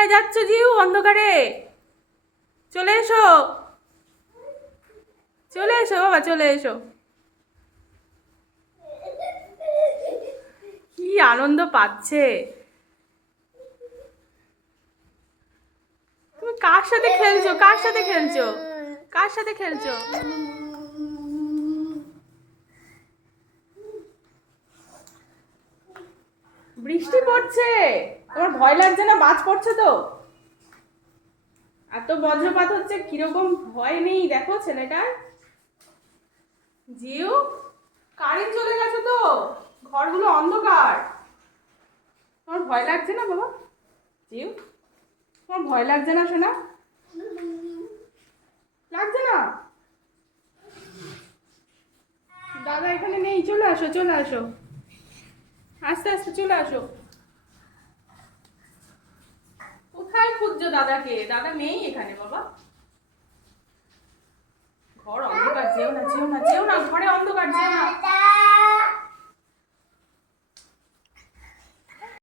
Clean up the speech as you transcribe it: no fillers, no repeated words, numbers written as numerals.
কোথায় যাচ্ছ জিউ অন্ধকারে? চলে এসো, চলে এসো বাবা, চলে এসো। কি আনন্দ পাচ্ছে। তুমি কার সাথে খেলছো? কার সাথে খেলছো? কার সাথে খেলছো? বৃষ্টি পড়ছে, তোমার ভয় লাগছে না? বাজ পড়ছে তো, এত বজ্রপাত হচ্ছে, কিরকম ভয় নেই দেখো ছেলেটার। জিও, কারেন্ট চলে গেছে তো, ঘরগুলো অন্ধকার। তোমার ভয় লাগছে না বাবা? জিও, তোমার ভয় লাগছে না সোনা? লাগছে না? দাদা এখানে নেই, চলে আসো, চলে আসো, আস্তে আস্তে চলে আসো। কোথায় খুঁজছো দাদাকে? দাদা নেই এখানে বাবা। ঘর অন্ধকার, যেও না, যেও না, যেও না, ঘরে অন্ধকার, যেও না।